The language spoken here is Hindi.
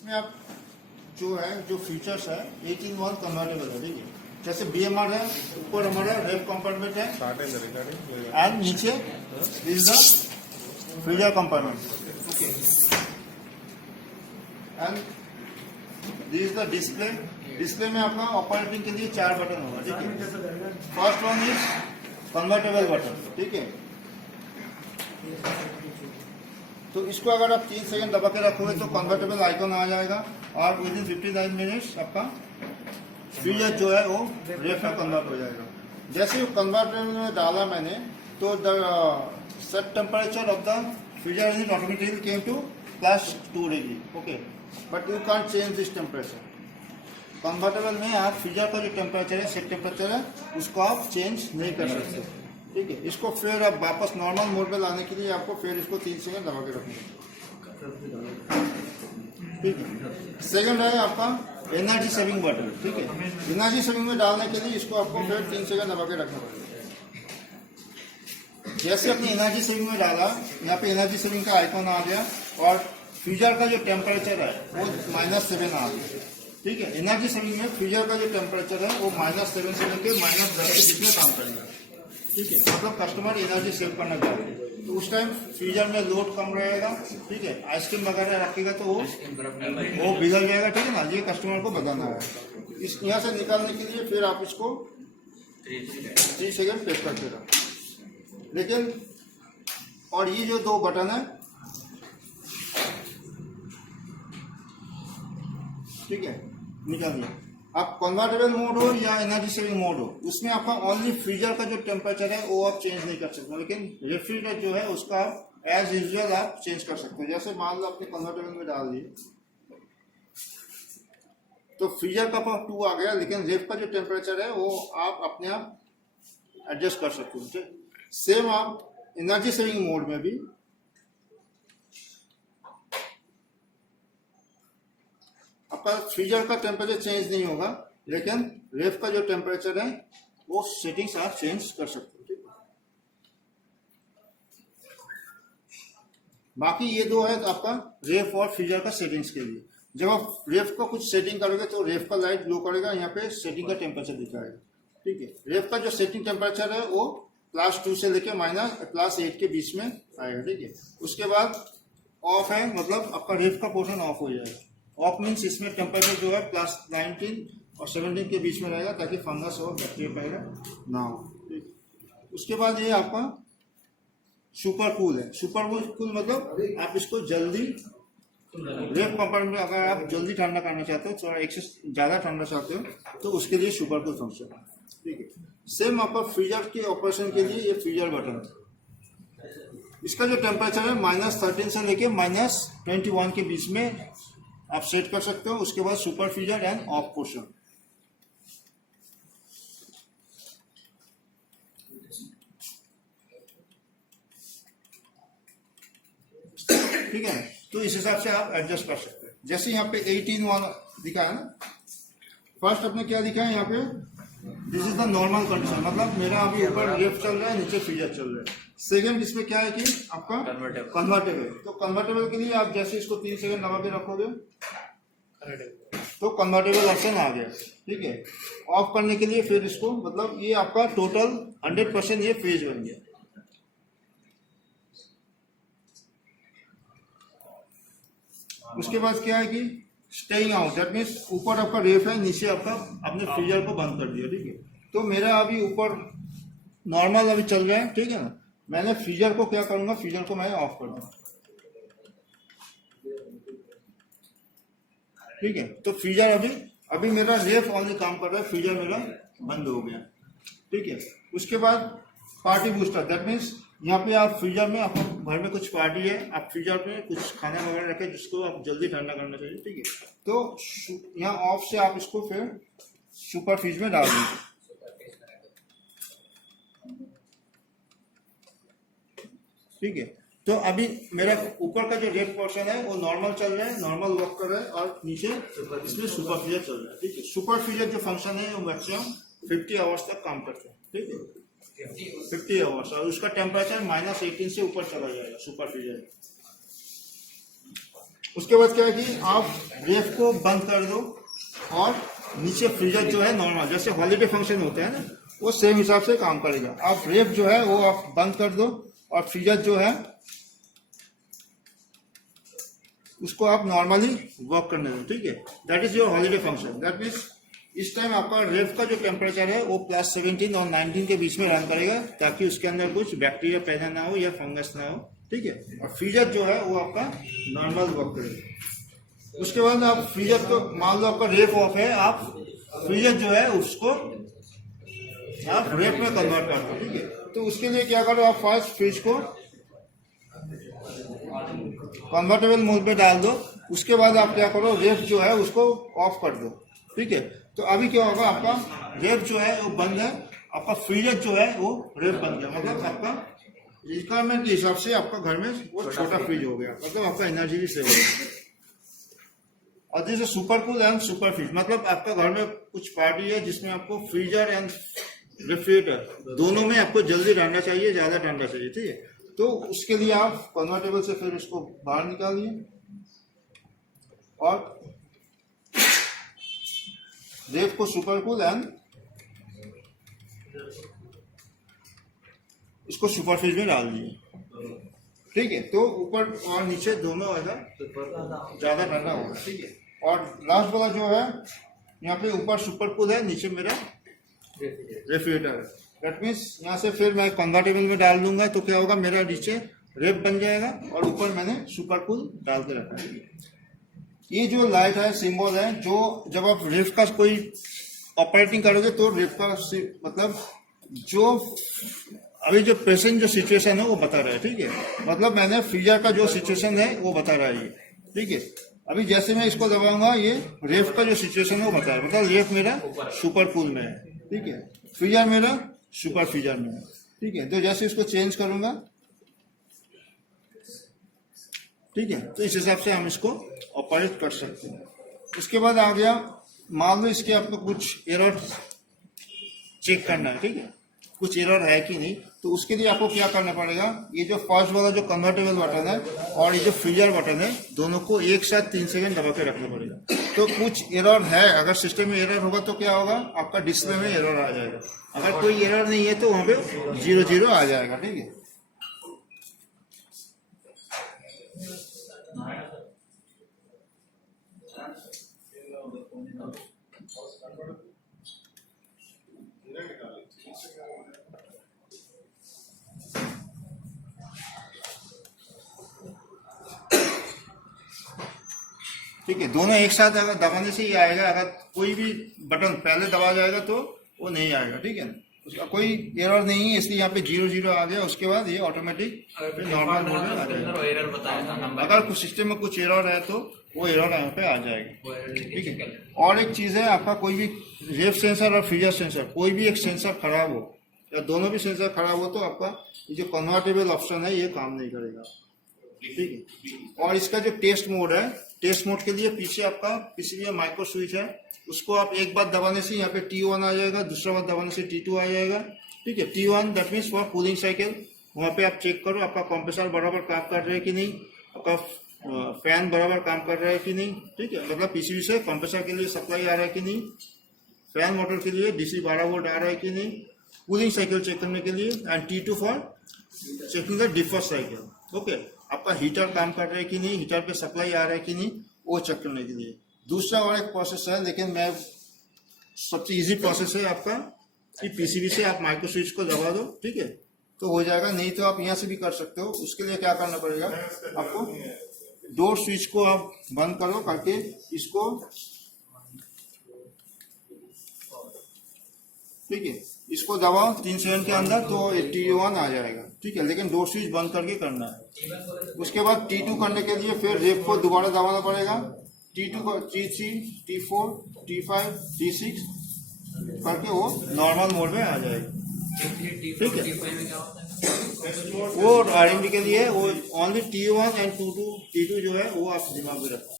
इसमें आप जो है जो फीचर्स है 18-1 कन्वर्टेबल है, ठीक है। जैसे BMR है, ऊपर हमारा रेप कंपार्टमेंट है एंड नीचे is the freezer compartment, okay. And this is the display. Display में आपका ऑपरेटिंग के लिए 4 बटन होगा, ठीक है। First one is convertible button, ठीक है। तो इसको अगर आप 3 सेकंड दबा के रखोगे तो कन्वर्टेबल आइकन आ जाएगा और विद इन 59 मिनट्स आपका फ्रीजर जो है वो रेफ में कन्वर्ट हो जाएगा। जैसे कन्वर्टेबल में डाला मैंने तो the set temperature of the freezer unit automatically came to +2 degree, okay. But you can't change this temperature. Convertible में आप फ्रीजर का जो टेम्परेचर है, सेट टेम्परेचर है, उसको आप चेंज नहीं कर सकते, ठीक है। इसको फिर आप वापस नॉर्मल मोड में लाने के लिए आपको फिर इसको 3 सेकंड दबा के रखना है, ठीक है। सेकंड है आपका एनर्जी सेविंग बटन, ठीक है। एनर्जी सेविंग में डालने के लिए इसको आपको फिर 3 सेकंड दबा के रखना पड़ेगा। जैसे अपनी एनर्जी सेविंग में डाला, यहाँ पे एनर्जी सेविंग का आइकन आ गया और फ्रीजर का जो टेम्परेचर है वो -7 आ गया, ठीक है। एनर्जी सेविंग में फ्रीजर का जो टेम्परेचर है वो -7 से लेकर -10 के बीच में काम करेगा, ठीक है। मतलब कस्टमर एनर्जी सेव करना चाहते हैं तो उस टाइम फ्रीजर में लोड कम रहेगा, ठीक है। आइसक्रीम वगैरह रखेगा तो वो बिगड़ जाएगा, ठीक है ना। ये कस्टमर को बताना है। इस यहाँ से निकालने के लिए फिर आप इसको 3 सेकंड प्रेस करते रहो। लेकिन और ये जो 2 बटन है, ठीक है, निकालिए। आप कन्वर्टेबल मोड हो या एनर्जी सेविंग मोड हो, उसमें आपका ओनली फ्रीजर का जो टेम्परेचर है वो आप चेंज नहीं कर सकते, लेकिन रेफ्रिजरेटर जो है उसका आप एज यूजुअल आप चेंज कर सकते हो। जैसे मान लो आपने कन्वर्टेबल में डाल दिए तो फ्रीजर का 2 आ गया, लेकिन रेफ का जो टेम्परेचर है वो आप अपने आप एडजस्ट कर सकते हो। सेम आप एनर्जी सेविंग मोड में भी आपका फ्रीजर का टेम्परेचर चेंज नहीं होगा, लेकिन रेफ का जो टेम्परेचर है वो सेटिंग्स आप चेंज कर सकते हो, ठीक है। बाकी ये 2 है आपका रेफ और फ्रीजर का सेटिंग्स के लिए। जब आप रेफ का कुछ सेटिंग करोगे तो रेफ का लाइट ग्लो करेगा, यहाँ पे सेटिंग का टेम्परेचर दिखाएगा, ठीक है। रेफ का जो सेटिंग टेम्परेचर है वो +2 से लेके -+8 के बीच में आएगा, ठीक है। उसके बाद ऑफ है, मतलब आपका रेफ का पोर्शन ऑफ हो जाएगा। ऑफ मीन्स इसमें टेम्परेचर जो है +19 और 17 के बीच में रहेगा ताकि फंगस और बैक्टीरिया पैदा ना हो। उसके बाद ये आपका सुपर कूल है। सुपर कूल मतलब आप इसको जल्दी रेफ कंपार्टमेंट में अगर आप जल्दी ठंडा करना चाहते हो, थोड़ा एक से ज़्यादा ठंडा चाहते हो तो उसके लिए सुपर कूल फंक्शन है, ठीक है। सेम आपका फ्रीजर के ऑपरेशन के लिए ये फ्रीजर बटन है। इसका जो टेम्परेचर है -13 से लेके -21 के बीच में आप सेट कर सकते हो। उसके बाद super freezer end of portion, ठीक है। तो इस हिसाब से आप एडजस्ट कर सकते हैं। जैसे यहाँ पे 18-1 दिखा है ना, फर्स्ट अपने क्या दिखा है यहाँ पे, this is the normal condition, मतलब मेरा अभी ऊपर रेफ चल रहा है, नीचे फ्रीजर चल रहा है। सेकंड इसमें क्या है कि आपका कन्वर्टेबल। तो कन्वर्टेबल के लिए आप जैसे इसको 3 सेकंड दबा के रखोगे तो कन्वर्टेबल ऑप्शन आ गया, ठीक है। ऑफ करने के लिए फिर इसको, मतलब ये आपका टोटल 100% ये फेज बन गया। उसके बाद क्या है कि स्टेइंग आउट, दैट मीन्स ऊपर आपका रेफ है, नीचे आपका आपने फ्रीजर को बंद कर दिया, ठीक है। तो मेरा अभी ऊपर नॉर्मल अभी चल रहा है, ठीक है ना। मैंने फ्रीजर को क्या करूंगा, फ्रीजर को मैं ऑफ कर दूंगा, ठीक है। तो फ्रीजर अभी मेरा रेफ ओनली काम कर रहा है, फ्रीजर मेरा बंद हो गया, ठीक है। उसके बाद पार्टी बूस्टर, दैट मीन्स यहाँ पे आप फ्रीजर में, आपको घर में कुछ पार्टी है, आप फ्रीजर में कुछ खाना वगैरह रखें जिसको आप जल्दी ठंडा करना चाहिए, ठीक है। तो यहाँ ऑफ से आप इसको फिर सुपर फ्रीज में डाल दीजिए, ठीक है। तो अभी मेरा ऊपर का जो रेफ पोर्शन है वो नॉर्मल चल रहा है, नॉर्मल वर्क कर रहा है, और नीचे इसमें सुपर फ्रीजर चल रहा है, ठीक है। सुपर फ्रीजर जो फंक्शन है वो मैक्सिमम 50 आवर्स तक काम करते हैं, ठीक है, 50 आवर्स, और उसका टेम्परेचर -18 से ऊपर चला जाएगा सुपर फ्रीजर। उसके बाद क्या है कि आप रेफ को बंद कर दो और नीचे फ्रीजर जो है नॉर्मल जैसे हॉलीडे फंक्शन होता है ना, वो सेम हिसाब से काम करेगा। आप रेफ जो है वो आप बंद कर दो और फ्रीजर जो है उसको आप नॉर्मली वर्क करने दो, ठीक है। That is your holiday function. That means इस टाइम आपका रेफ का जो टेम्परेचर है वो +17 और 19 के बीच में रन करेगा, ताकि उसके अंदर कुछ बैक्टीरिया पैदा ना हो या फंगस ना हो, ठीक है। और फ्रीजर जो है वो आपका नॉर्मल वर्क करेगा। उसके बाद आप फ्रीजर को, मान लो आपका रेफ ऑफ है, आप फ्रीजर जो है उसको आप रेफ में कन्वर्ट कर दो, ठीक है। तो उसके लिए क्या करो, आप फर्स्ट फ्रिज को कन्वर्टेबल मोड पे डाल दो। उसके बाद आप क्या करो, रेफ जो है उसको ऑफ कर दो, ठीक है। तो अभी क्या होगा, आपका रेफ जो है वो बंद है, आपका फ्रीजर जो है वो रेफ बन गया। मतलब आपका रिक्वायरमेंट के हिसाब से आपका घर में वो छोटा फ्रिज हो गया, मतलब आपका एनर्जी भी सेव हो गया। और this super cool and super fridge, मतलब आपका घर में कुछ पार्टी है जिसमें आपको फ्रीजर एंड रेफ्रिजरेटर दोनों में आपको जल्दी ठंडा चाहिए, ज्यादा ठंडा चाहिए, ठीक है। तो उसके लिए आप कन्वर्टेबल से फिर उसको बाहर निकालिए और रेफ को सुपर कूल एंड इसको सुपर फ्रिज में डाल दिए, ठीक है। तो ऊपर और नीचे दोनों अगर ज्यादा ठंडा होगा, ठीक है। और लास्ट वाला जो है यहाँ पे ऊपर सुपर कूल है, नीचे मेरा रेफ्रिजरेटर है। दैट मीन्स यहाँ से फिर मैं कन्वर्टेबल में डाल दूंगा, तो क्या होगा, मेरा नीचे रेफ बन जाएगा और ऊपर मैंने सुपर कूल डाल के रखा है। ये जो लाइट है सिंबल है, जो जब आप रेफ का कोई ऑपरेटिंग करोगे तो रेफ का मतलब जो अभी जो प्रेजेंट जो सिचुएशन है वो बता रहा है, ठीक है। मतलब मैंने फ्रीजर का जो सिचुएशन है वो बता रहा है, ठीक है। अभी जैसे मैं इसको दबाऊंगा, ये रेफ का जो सिचुएशन है वो बता रहा है, मतलब रेफ मेरा सुपर कूल में है, ठीक है। फ्रीजर मेरा सुपर फ्रीजर में है, ठीक है। तो जैसे इसको चेंज करूंगा, ठीक है, तो इस हिसाब से हम इसको ऑपरेट कर सकते हैं। उसके बाद आ गया, मान लो इसके आपको कुछ एरर चेक करना है, ठीक है, कुछ एरर है कि नहीं। तो उसके लिए आपको क्या करना पड़ेगा, ये जो फर्स्ट वाला जो कन्वर्टेबल बटन है और ये जो फ्रीजर बटन है, दोनों को एक साथ 3 सेकंड दबा के रखना पड़ेगा। तो कुछ एरर है, अगर सिस्टम में एरर होगा तो क्या होगा, आपका डिस्प्ले में एरर आ जाएगा। अगर कोई एरर नहीं है तो वहां पे 0 आ जाएगा, ठीक है। ठीक है, दोनों एक साथ अगर दबाने से ही आएगा। अगर कोई भी बटन पहले दबा जाएगा तो वो नहीं आएगा, ठीक है। उसका कोई एरर नहीं है, इसलिए यहाँ पे 0 आ गया। उसके बाद ये ऑटोमेटिक नॉर्मल मोड में आ जाएगा। अगर कुछ सिस्टम में कुछ एरर है तो वो एरर यहाँ पे आ जाएगा, ठीक है। और एक चीज है, आपका कोई भी रेफ सेंसर और फ्रीजर सेंसर, कोई भी एक सेंसर खराब हो या दोनों भी सेंसर खराब हो तो आपका ये जो कन्वर्टेबल ऑप्शन है ये काम नहीं करेगा, ठीक है। और इसका जो टेस्ट मोड है, टेस्ट मोड के लिए पीछे आपका पीसीबी माइक्रो स्विच है, उसको आप एक बार दबाने से यहाँ पे T1 आ जाएगा, दूसरा बार दबाने से T2 आ जाएगा, ठीक है। T1 that means for cooling cycle, वहाँ पे आप चेक करो आपका कंप्रेसर बराबर काम कर रहा है कि नहीं, आपका फैन बराबर काम कर रहा है कि नहीं, ठीक है। मतलब पीसीबी से कंप्रेसर के लिए सप्लाई आ रहा है कि नहीं, फैन मोटर के लिए DC 12 वोल्ट आ रहा है कि नहीं, कूलिंग साइकिल चेक करने के लिए, and T2 for checking the differ cycle, okay. आपका हीटर काम कर रहा है कि नहीं, हीटर पे सप्लाई आ रहा है कि नहीं, वो चेक करने के लिए। दूसरा और एक प्रोसेस है, लेकिन मैं सबसे इजी प्रोसेस है आपका कि पीसीबी से आप माइक्रो स्विच को दबा दो, ठीक है, तो हो जाएगा। नहीं तो आप यहाँ से भी कर सकते हो। उसके लिए क्या करना पड़ेगा आपको, डोर स्विच को आप बंद करो करके इसको, ठीक है, इसको दबाओ 3 सेकंड के अंदर तो T1 आ जाएगा, ठीक है। लेकिन डोर स्विच बंद करके करना है। उसके बाद T2 करने के लिए फिर रेफ को दोबारा दबाना पड़ेगा, T2 को T3 T4 T5 T6 करके वो नॉर्मल मोड में आ जाएगा, ठीक है। वो RMD के लिए वो ओनली T1 एंड T2 जो है वो आप दिमाग में रखो।